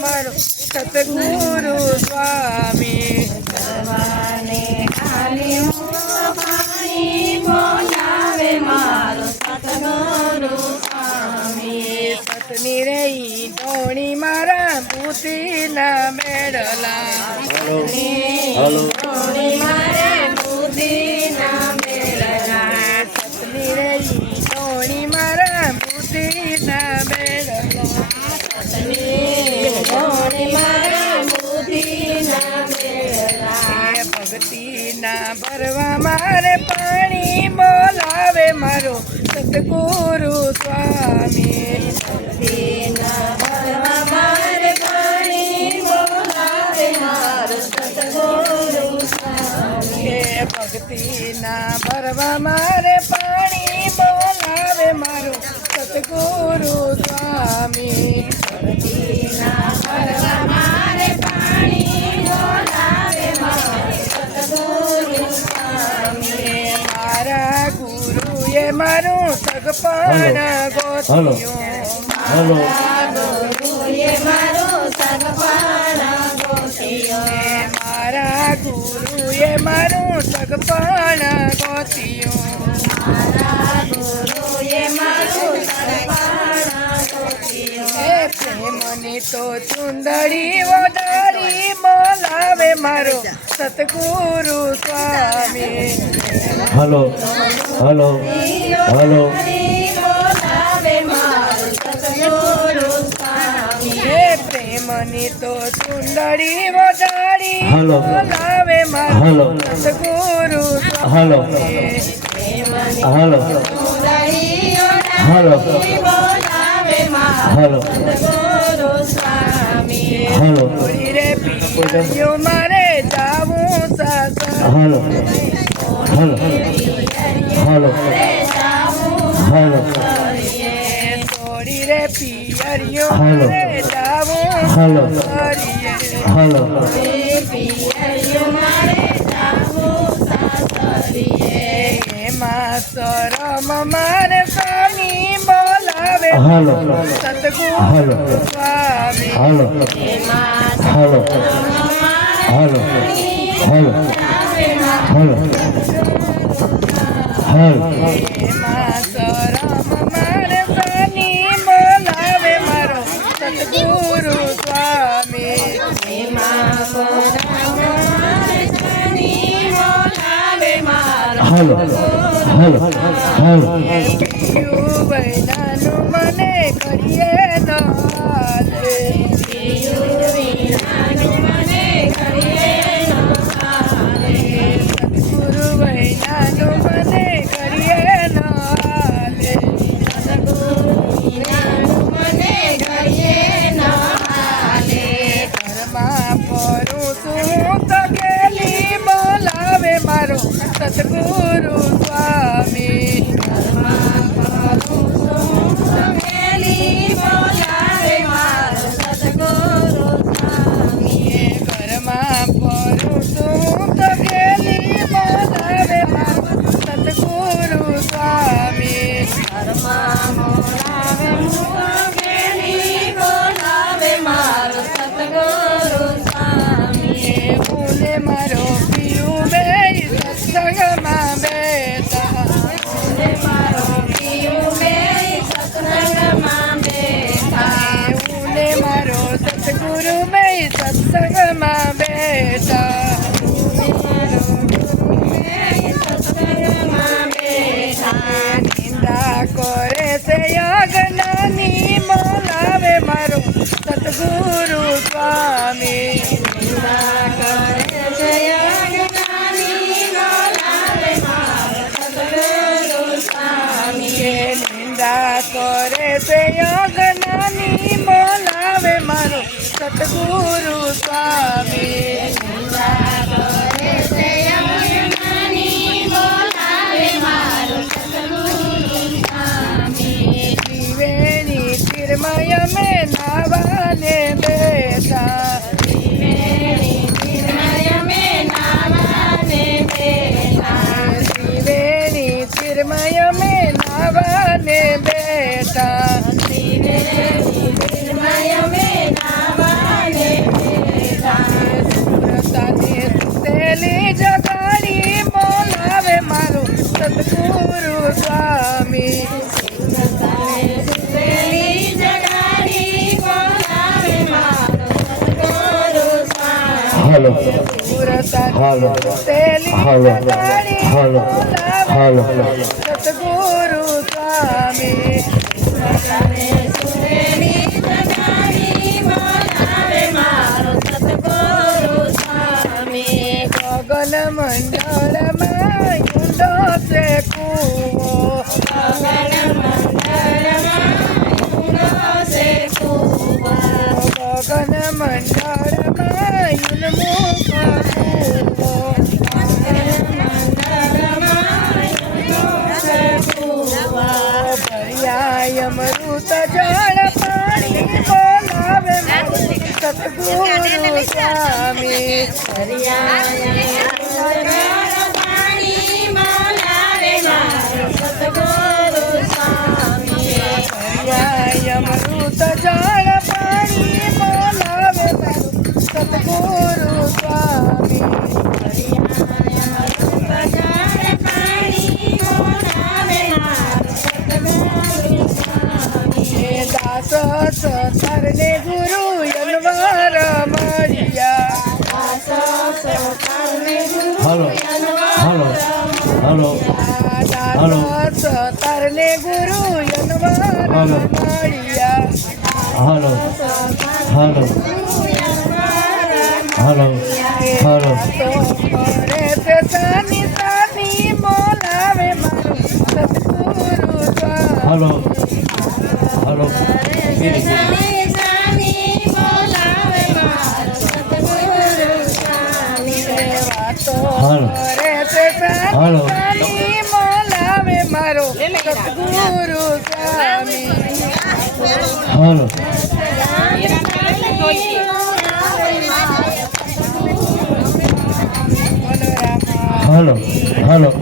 મારો સતગુરુ સ્વામી. સર્વાને ખાલી પાણી બોલાવે મારો સતગુરુ સ્વામી. સતની રે ધોણી મારા બુદ્ધિના મેળલા. હલો. ભક્તિના મારે પાણી બોલાવે મારો સતગુરુ સ્વામી. મારે પાણી બોલાવે મારો સતગુરુ સ્વામી ભક્તિના ભરવા મારે પાણી બોલાવે મારો સતગુરુ સ્વામી. ભક્તિના હલો. ગોત્યું ગુરુએ મારો ગુરુએ મારું સગપણ ગોત્યું. મારા ગુરુએ મારો સગપાણા ગોઠિયો એ તો ચુંદડી બોલાવે મારો સતગુરુ સ્વામી. હલો હલો હલો. પ્રેમની તો ચુંદડી ઓઢાડી હલો. બોલાવે મારો હલો. સતગુરુ હલો હલો હલો હલો. હલો પીડીઓ મારે જાવું સાસર હલો. હલો. હલો. હલો. થોડી રે પિયરીઓ હલો. મારે જાવું હલો. હલો પિયરીઓ મારે જાવું સાસરીએ એમાં શરમ મારે સ્વામી બોલાવે. હલો. સતગુરુ હલો. હાલો. હાલો. હાલો. હાલો. હાલો. મારે સ્વામી હાલો. હાલો હાલો મને કરીએ হবে mama. Yeah. હાલો. હાલો. હાલો. હાલો. હાલો. સદગુરુ સ્વામી. ગગન મંડળમાં ઊંડો છે કૂવો ગગન મંડળમાં ભર્યા અમૃત જળ પાણી બોલાવે સતગુરુ સ્વામી ભર્યા અમૃત જળ સતગુરુ સ્વામી દાસ સતરને ગુરુ અનવાર મળ્યા હાલો હાલો હાલો હાલો હાલો હલો. Hello hello. હલો મારું સતગુરુ સ્વામી હાલો. હાલો હાલો.